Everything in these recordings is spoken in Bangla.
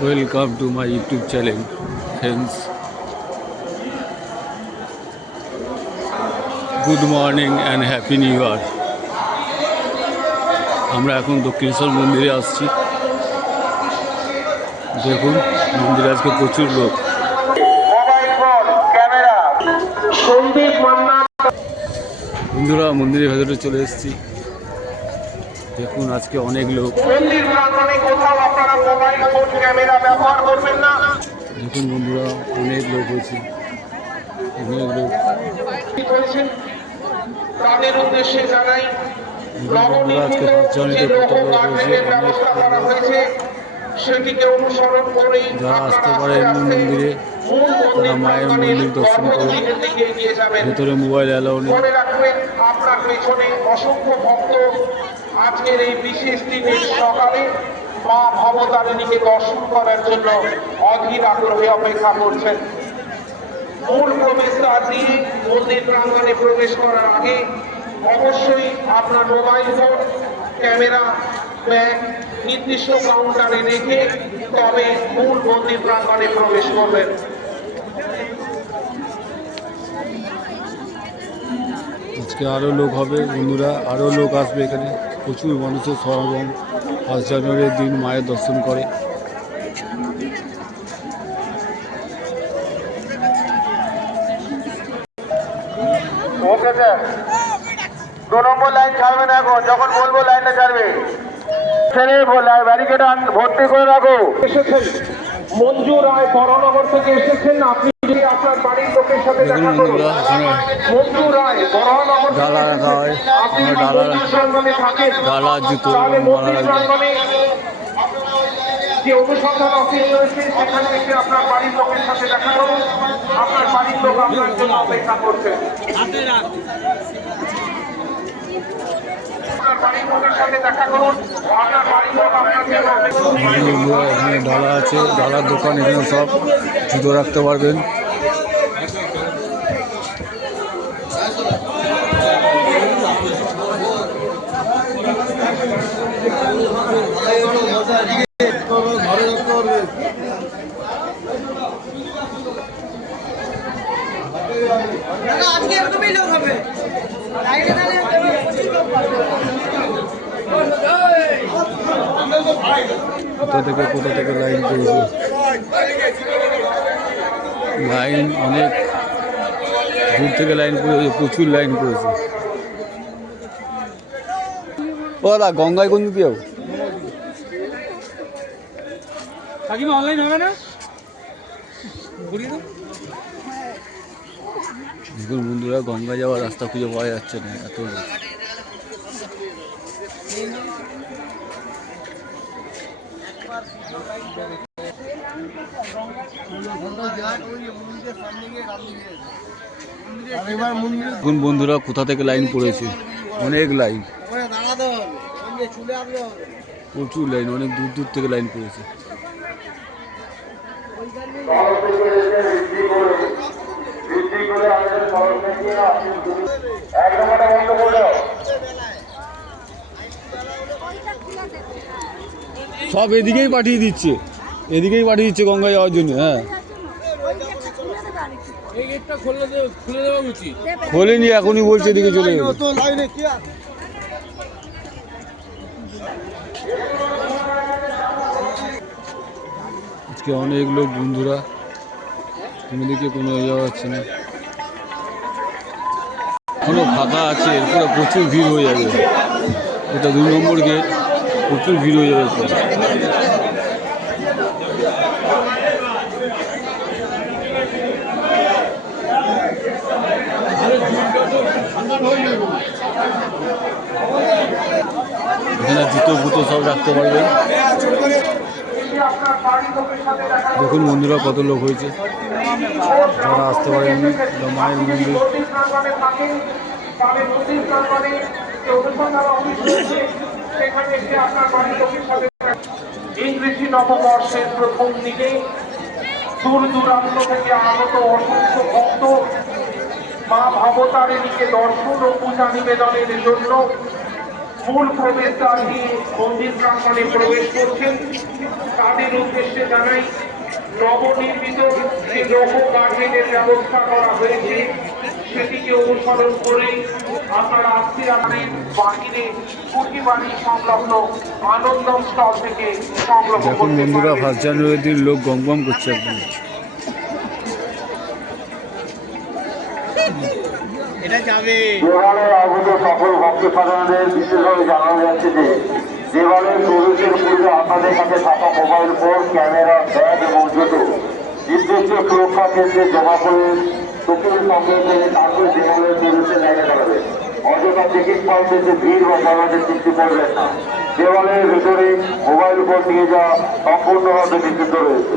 Welcome to my YouTube channel, friends. Good morning and happy new year আমরা এখন দক্ষিণেশ্বর মন্দিরে আসছি। দেখুন মন্দিরে আজকে প্রচুর লোক। বন্ধুরা মন্দিরের ভেতরে চলে এসেছি। দেখুন আজকে অনেক লোক। দেখুন বন্ধুরা অনেক লোক হয়েছে। অনেক লোক। কি করেছেন? তাদের উদ্দেশ্যে জানাই বন্ধুরা আজকে নবনির্মিত পাঁচ যে জনের লৌহ গার্ডেনের ব্যবস্থা করা হয়েছে। সেটিকে যারা আসতে আস্তে মন্দিরে, তারা মায়ের মন্দির দর্শন ভেতরে মোবাইল অ্যালাউ নেই। আজকের এই বিশেষ দিনের সকালে মা ভবতারিণীকে দর্শন করার জন্য অধীর আগ্রহে অপেক্ষা করছেন। মূল প্রবেশদ্বার দিয়ে মন্দির প্রাঙ্গণে প্রবেশ করার আগে অবশ্যই আপনার মোবাইল ফোন, ক্যামেরা, ব্যাগ, নির্দিষ্ট কাউন্টারে রেখে তবে মূল মন্দির প্রাঙ্গণে প্রবেশ করবেন। আজকে আরও লোক হবে, বন্ধুরা, আরও লোক আসবে এখানে। প্রচুর মানুষের সমাগম। ফার্স্ট জানুয়ারির দিন মায়ের দর্শন করে। দু নম্বর লাইন ছাড়বে না এখন যখন বলব লাইনটা ছাড়বে ছেড়ে ব্যারিকেড ভর্তি করে রাখো এসেছেন। মঞ্জু রায় বড়নগর থেকে এসেছেন। আপনি আপনার বাড়ির লোকের সাথে দেখা করুন। এখানে মঞ্জু রায় বড়নগর ডালা রাখা হয় ডালা ডালা জুতো তাহলে এবং মালা রাখবে যে অনুসন্ধান অফিস রয়েছে সেখানে এসে আপনার বাড়ির লোকের সাথে দেখা করুন। আপনার বাড়ির লোক আপনার জন্য অপেক্ষা করছে। আপনার বাড়ির লোকের সাথে দেখা করুন। আপনার বাড়ির লোক আপনার জন্য অপেক্ষা করছে। দেখুন বন্ধুরা এখানে ডালা আছে ডালার দোকান এখানে সব জুতো রাখতে পারবেন দাদা, আজকে এরকমই লোক হবে লাইনে দাঁড়িয়ে প্রচুর লোক পাবে। কোথা থেকে কোথা থেকে লাইন পড়েছে লাইন অনেক দূর থেকে লাইন পড়েছে প্রচুর লাইন পড়েছে। ও দা গঙ্গায় কোন দিকে কাকিমা অনলাইন হবে না? দেখুন বন্ধুরা গঙ্গা যাওয়ার রাস্তা খুঁজে পাওয়া যাচ্ছে না এত দেখুন বন্ধুরা, কোথা থেকে লাইন পড়েছে? অনেক লাইন। প্রচুর লাইন, অনেক দূর দূর থেকে লাইন পড়েছে। সব এদিকেই পাঠিয়ে দিচ্ছে। এদিকেই পাঠিয়ে দিচ্ছে গঙ্গা যাওয়ার জন্য হ্যাঁ। এই গেটটা খুলে দেবো খুলে দেওয়া উচিত। খোলেনি এখনই বলছে এদিকে চলে যাবে আজকে অনেক লোক বন্ধুরা। কোনোদিকে কোনো ইয়ে হচ্ছে না। এখনও ফাঁকা আছে এরপরে প্রচুর ভিড় হয়ে যাবে। এটা দু নম্বর গেট প্রচুর ভিড় হয়ে যাবে এখানে জুতো ফুতো সব রাখতে পারবেন দেখুন বন্ধুরা কত লোক হয়েছে যারা আসতে পারেননি মায়ের মন্দির। ইংরেজি নববর্ষের প্রথম দিনে দূর দূরান্ত থেকে আগত অসংখ্য ভক্ত মা ভবতারিণীকে দর্শন ও পূজা নিবেদনের জন্য মূল প্রবেশদ্বার দিয়ে মন্দির প্রাঙ্গণে প্রবেশ করছেন তাদের উদ্দেশ্যে জানাই নবনির্মিত যে লৌহ গার্ডেনের ব্যবস্থা করা হয়েছে সেটিকে অনুসরণ করে আপনারা আজকে আমাদের বাহিরে কুটিবাড়ি সংলগ্ন আনন্দম স্টল থেকে সংগ্রহ করতে বন্ধুরা। ফার্স্ট জানুয়ারির লোক গমগম করছে একদম দেওয়ালয়ে আগত সকল ভক্ত সাধারণদের বিশেষভাবে জানানো যাচ্ছে যে দেওয়ালয়ে প্রবেশের পূর্বে আপনাদের কাছে থাকা মোবাইল ফোন ক্যামেরা ব্যাগ এবং জুতো, নির্দিষ্ট সুরক্ষা কেন্দ্রে জমা করে সংগ্রহ করে তারপরে দেওয়ালয়ে প্রবেশের লাইনে দাঁড়াবে অযথা চেকিং পয়েন্টে ভিড় বা ঝামেলার সৃষ্টি করবেন না। দেওয়ালের ভেতরে মোবাইল ফোন নিয়ে যাওয়া সম্পূর্ণভাবে নিষিদ্ধ রয়েছে।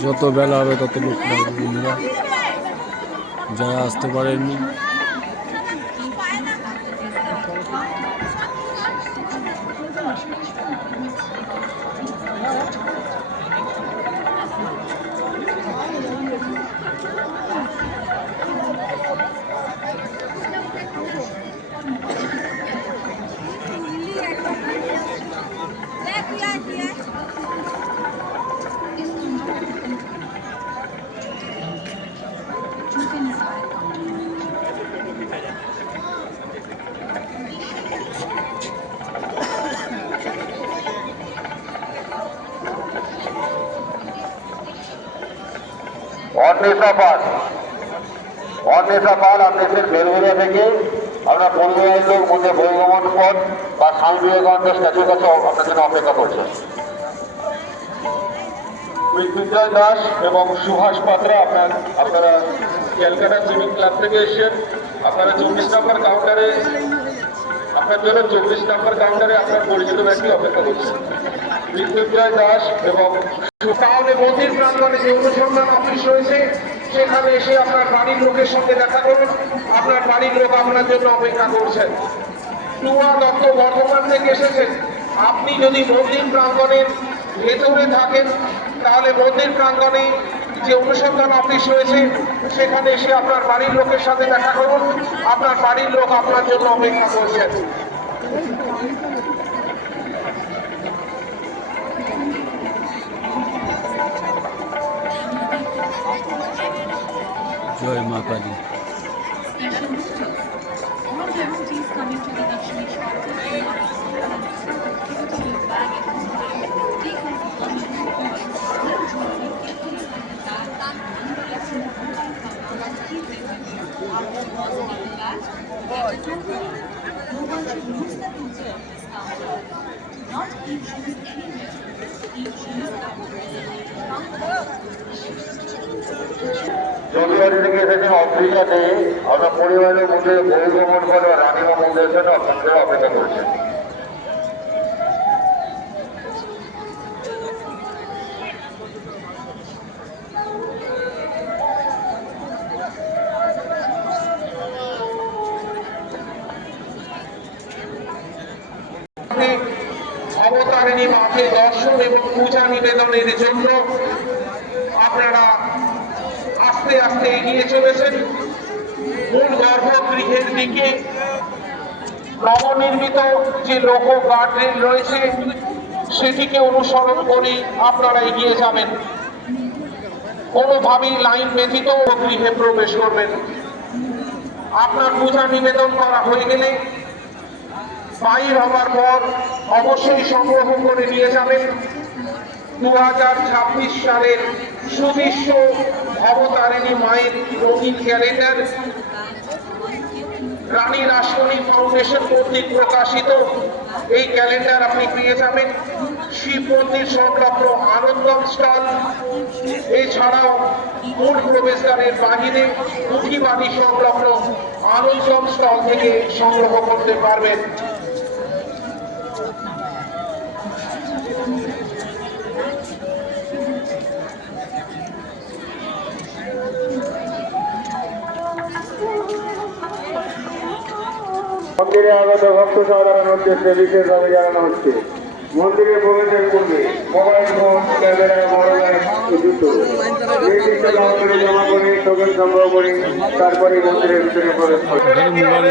যত বেলা হবে তত লোক যারা আসতে পারেননি অন্বেষা পাল অন্বেষা পাল আপনাদের বেলগুড়িয়া থেকে। আমরা পরিবারের লোক মধ্যে বহিগমন পথ বা স্বামী বিবেকানন্দ স্ট্যাচুর কাছে আপনার জন্য অপেক্ষা করছে। মৃত্যুঞ্জয় দাস এবং সুভাষ পাত্রা, আপনার আপনারা ক্যালকাটা সুইমিং ক্লাব থেকে এসেছেন। আপনারা চব্বিশ নম্বর কাউন্টারে আপনার জন্য চব্বিশ নম্বর কাউন্টারে আপনার পরিচিত ব্যক্তি অপেক্ষা করছে মৃত্যুঞ্জয় দাস এবং তাহলে মন্দির প্রাঙ্গণে যে অনুসন্ধান অফিস রয়েছে, সেখানে এসে আপনার বাড়ির লোকের সঙ্গে দেখা করুন। আপনার বাড়ির লোক আপনার জন্য অপেক্ষা করছেন। টুয়া দত্ত বর্ধমান থেকে এসেছেন। আপনি যদি মন্দির প্রাঙ্গণের ভেতরে থাকেন, তাহলে মন্দির প্রাঙ্গণে যে অনুসন্ধান অফিস রয়েছে, সেখানে এসে আপনার বাড়ির লোকের সাথে দেখা করুন। আপনার বাড়ির লোক আপনার জন্য অপেক্ষা করছেন। Joy, माता दी Special. All devotees coming to the দে আমরা পরিবারের মধ্যে বহিগমন করে রানীমা মন্দিরের জন্য আপনাদের অপেক্ষা করছে অবতারিণী মাকে দর্শন এবং পূজা নিবেদনের জন্য আপনারা আস্তে আস্তে এগিয়ে চলেছেন। মূল গর্ভগৃহের দিকে নবনির্মিত যে লোক গার্ডরেল রয়েছে, সেটিকে অনুসরণ করে আপনারা এগিয়ে যাবেন। কোনোভাবেই লাইন ব্যতীত গৃহে প্রবেশ করবেন আপনার পূজা নিবেদন করা হয়ে গেলে বাইর হওয়ার পর অবশ্যই সংগ্রহ করে নিয়ে যাবেন। দু হাজার ছাব্বিশ সালের সুদৃশ্য অবতারিণী মায়ের রঙিন ক্যালেন্ডার। রানী রাসমণি ফাউন্ডেশন কর্তৃক প্রকাশিত। এই ক্যালেন্ডার আপনি পেয়ে যাবেন। শিব মন্দির সংলগ্ন আনন্দম স্টল। এছাড়াও মূল প্রবেশদ্বারের বাহিরে মুখিবাড়ি সংলগ্ন আনন্দম স্টল থেকে সংগ্রহ করতে পারবেন। মন্দিরে আগত ভক্ত সাধারণ উদ্দেশ্যে বিশেষভাবে জানানো হচ্ছে। মন্দিরে প্রবেশের পূর্বে মোবাইল ফোন ক্যামেরা নির্দিষ্ট জমা করে টোকেন সংগ্রহ করে তারপরে মন্দিরের ভিতরে প্রবেশ করে। মোবাইল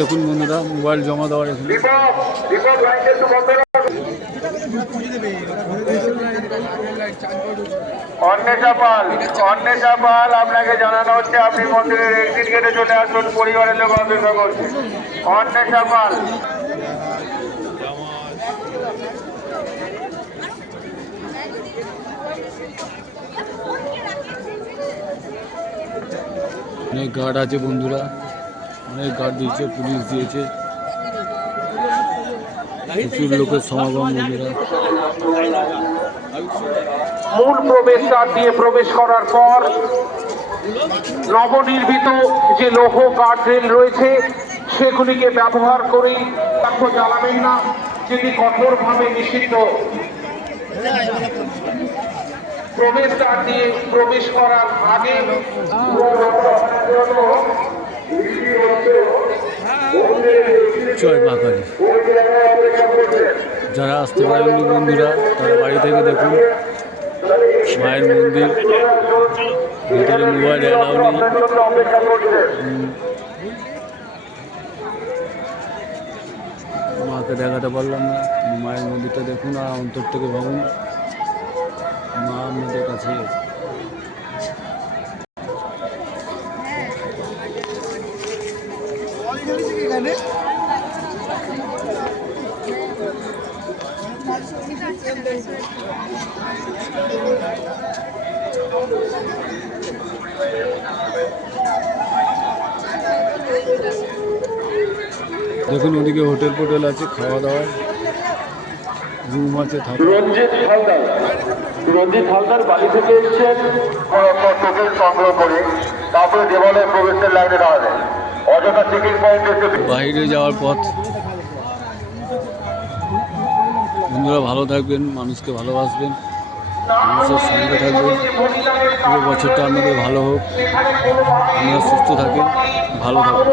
দেখুন বন্ধুরা মোবাইল জমা দেওয়ার এখানে দীপক দীপক লাইনটা একটু বন্ধ রাখো। অন্বেষা পাল অন্বেষা পাল, আপনাকে জানানো হচ্ছে আপনি মন্দিরের এক্সিট গেটে চলে আসুন, পরিবারের লোক অপেক্ষা করছে। অন্বেষা পাল। অনেক গার্ড আছে বন্ধুরা, অনেক গার্ড দিয়েছে পুলিশ দিয়েছে। প্রচুর লোকের সমাগম বন্ধুরা। মূল প্রবেশদ্বার দিয়ে প্রবেশ করার পর নবনির্মিত যে লৌহ গার্ডরেল রয়েছে, সেগুলিকে ব্যবহার করে তাকে জ্বালাবেন না, যেটি কঠোরভাবে নিষিদ্ধ। প্রবেশদ্বার দিয়ে প্রবেশ করার আগে যারা আসতে পারেননি বন্ধুরা, তারা বাড়ি থেকে দেখুন। মায়ের মন্দির, ভিতরে মোবাইল অ্যালাউ নেই। মাকে দেখাতে পারলাম না। মায়ের মন্দিরটা দেখুন আর অন্তর থেকে ভাবুন। মা আপনাদের কাছে দেখুন ওদিকে হোটেল ফোটেল আছে খাওয়া দাওয়ার রুম আছে রঞ্জিত হালদার। রঞ্জিত হালদার বাড়ি থেকে এসছেন টোকেন সংগ্রহ করে তারপরে দেবালয়ে প্রবেশের লাইনে দাঁড়াবেন অযথা চেকিং পয়েন্ট বাইরে যাওয়ার পথ। বন্ধুরা ভালো থাকবেন, মানুষকে ভালোবাসবেন, মানুষের সঙ্গে থাকবেন। পুরো বছরটা আপনাদের ভালো হোক। আপনারা সুস্থ থাকেন, ভালো থাকুন।